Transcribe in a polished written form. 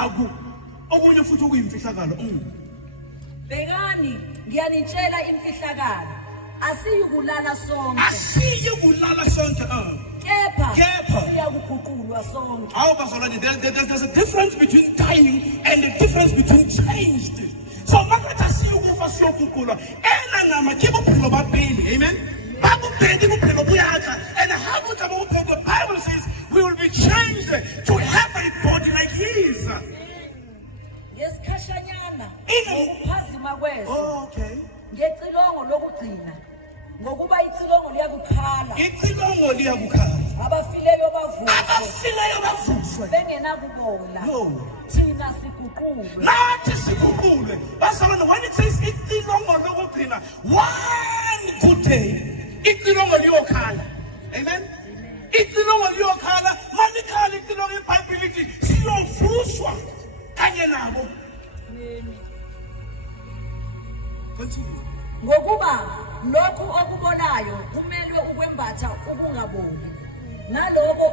naku okunye futhi okuyimfihlakalo. Bekani ngiyanitshela imfihlakalo. Asiyukulala sonke. Asiyukulala sonke. Kepha Kepha. siyakuguqulwa sonke. How bazalwane, there's a difference between dying and the difference between changed. So makathi asiyukufa siyoguqulwa ena nama ke bophelo ba pele. Amen. Ba bobedi bophelo buyakha. And how much about the Bible says we will be changed to have a body like his. Ngesikhashanyana Even- ngokuphazima kweso. Oh, okay. Ngecilongo lokugcina. Ngokuba icilongo liyakukhala. Icilongo liyakukhala. Abafileyo bavuswe. Abafileyo bavuswe. Bengenakubola. No. Thina siguqulwe. Nathi siguqulwe. Bazalwane, when it says icilongo lokugcina, one good day icilongo liyokhala. Amen. Icilongo liyokhala, malikhala icilongo iBhayibheli lithi siyovuswa kanye nabo. Continue. Ngokuba lokhu okubolayo kumele ukwembatha ukungaboli. Naloko